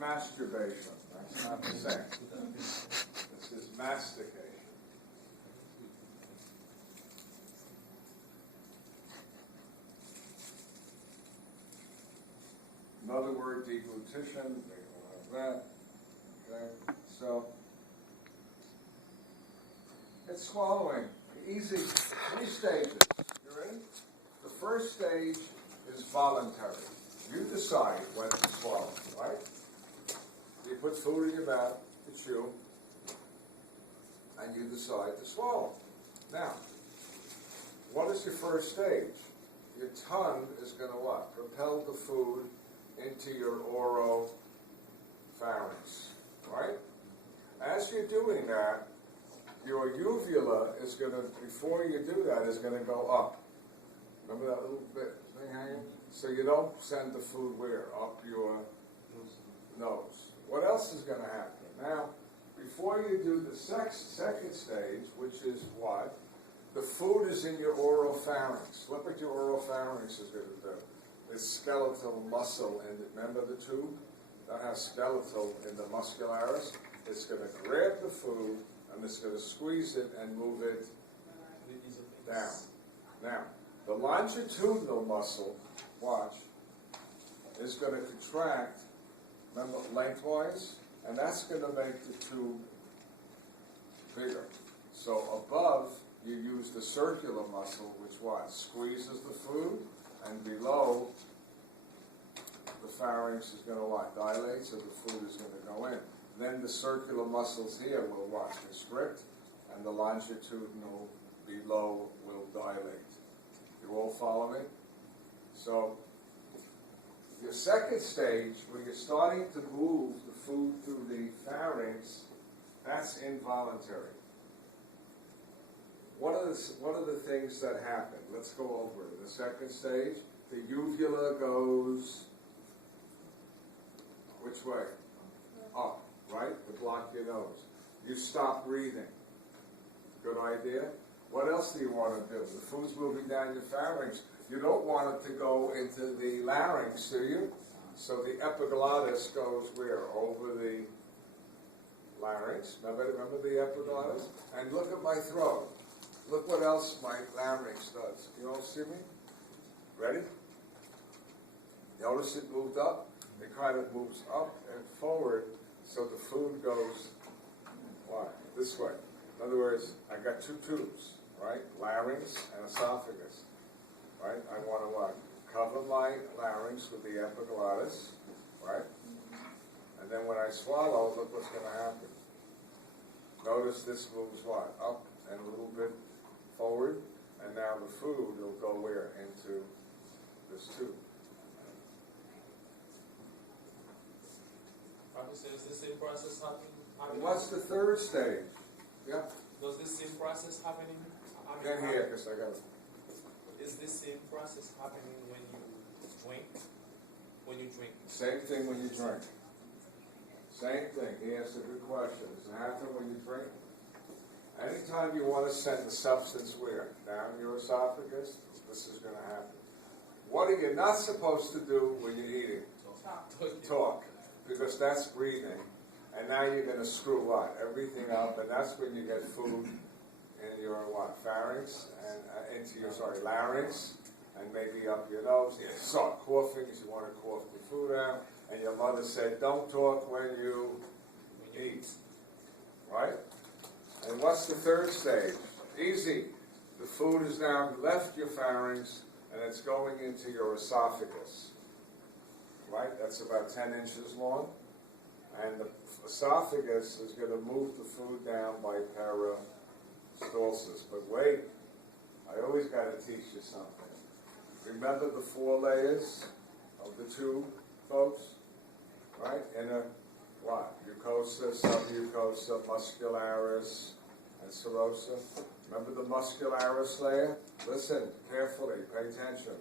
masturbation. That's not the same. This is mastication. Another word, deglutition. They don't have that. Okay, so it's swallowing. Easy. 3 stages. You ready? The first stage is voluntary. You decide when to swallow, right? You put food in your mouth to chew, and you decide to swallow. Now, what is your first stage? Your tongue is going to what? Propel the food into your oropharynx, right? As you're doing that, your uvula is going to, before you do that, is going to go up. Remember that little bit thing hanging? So you don't send the food where? Up your nose. What else is going to happen? Now, before you do the second stage, which is what? The food is in your oropharynx. Look what your oropharynx is going to do. This skeletal muscle, and remember the tube? That has skeletal in the muscularis. It's going to grab the food, and it's going to squeeze it and move it down. Now, the longitudinal muscle, watch, is going to contract, remember, lengthwise, and that's going to make the tube bigger. So above, you use the circular muscle, which what? Squeezes the food, and below, the pharynx is going to what? Dilate, so the food is going to go in. Then the circular muscles here will what? Constrict, and the longitudinal below will dilate. You all follow me? So, your second stage, when you're starting to move the food through the pharynx, that's involuntary. What are the things that happen? Let's go over it. The second stage, the uvula goes which way? Up, right? To block your nose. You stop breathing. Good idea? What else do you want to do? The food's moving down your pharynx. You don't want it to go into the larynx, do you? So the epiglottis goes where? Over the larynx. Remember the epiglottis? And look at my throat. Look what else my larynx does. You all see me? Ready? Notice it moved up? It kind of moves up and forward so the food goes, what? This way. In other words, I got 2 tubes, right? Larynx and esophagus, right? I want to what? Cover my larynx with the epiglottis, right? And then when I swallow, look what's going to happen. Notice this moves what? Up and a little bit forward, and now the food will go where? Into this tube. So is the same process happening? And what's the third stage? Yeah. Does this same process happening? Get here, because I got it. Is this same process happening when you drink? When you drink? Same thing when you drink. Same thing. He asked a good question. Does it happen when you drink? Anytime you want to send the substance where? Down your esophagus, this is going to happen. What are you not supposed to do when you're eating? Talk. Because that's breathing. And now you're going to screw what? Everything up, and that's when you get food in your what? Pharynx, and into your, larynx, and maybe up your nose. You start coughing because you want to cough the food out. And your mother said, don't talk when you eat. Right? And what's the third stage? Easy. The food is now left your pharynx, and it's going into your esophagus. Right? That's about 10 inches long. And the esophagus is going to move the food down by peristalsis. But wait, I always got to teach you something. Remember the 4 layers of the tube, folks? Right? Inner what? Mucosa, submucosa, muscularis, and serosa. Remember the muscularis layer? Listen carefully, pay attention.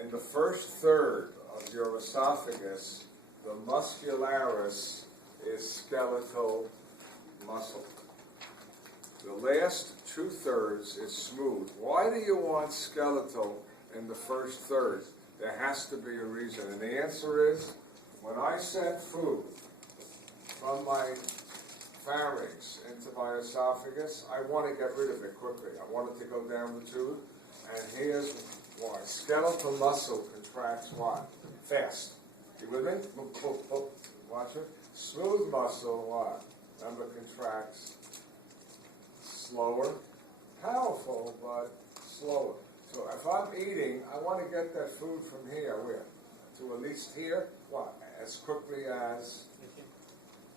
In the first third of your esophagus, the muscularis is skeletal muscle. The last 2/3 is smooth. Why do you want skeletal in the first third? There has to be a reason. And the answer is When I send food from my pharynx into my esophagus, I want to get rid of it quickly. I want it to go down the tube, and here's why. Skeletal muscle contracts what? Fast. You with me? Boop, boop, boop. Watch it. Smooth muscle, what? Remember, contracts slower. Powerful, but slower. So if I'm eating, I want to get that food from here, where? To at least here, what? As quickly as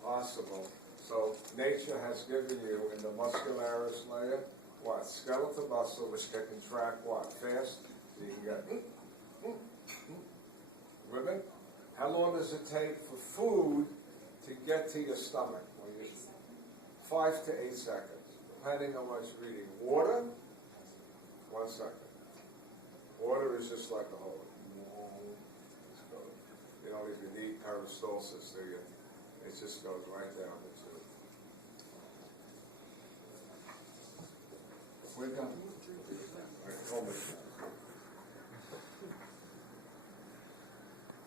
possible. So nature has given you in the muscularis layer, what? Skeletal muscle, which can contract what? Fast. So you can get, with it? How long does it take for food to get to your stomach? 5 to 8 seconds, depending on what you're eating. Water, 1 second. Water is just like a hole. You don't even need peristalsis, do you? It just goes right down the tube. We're done. All right, hold it.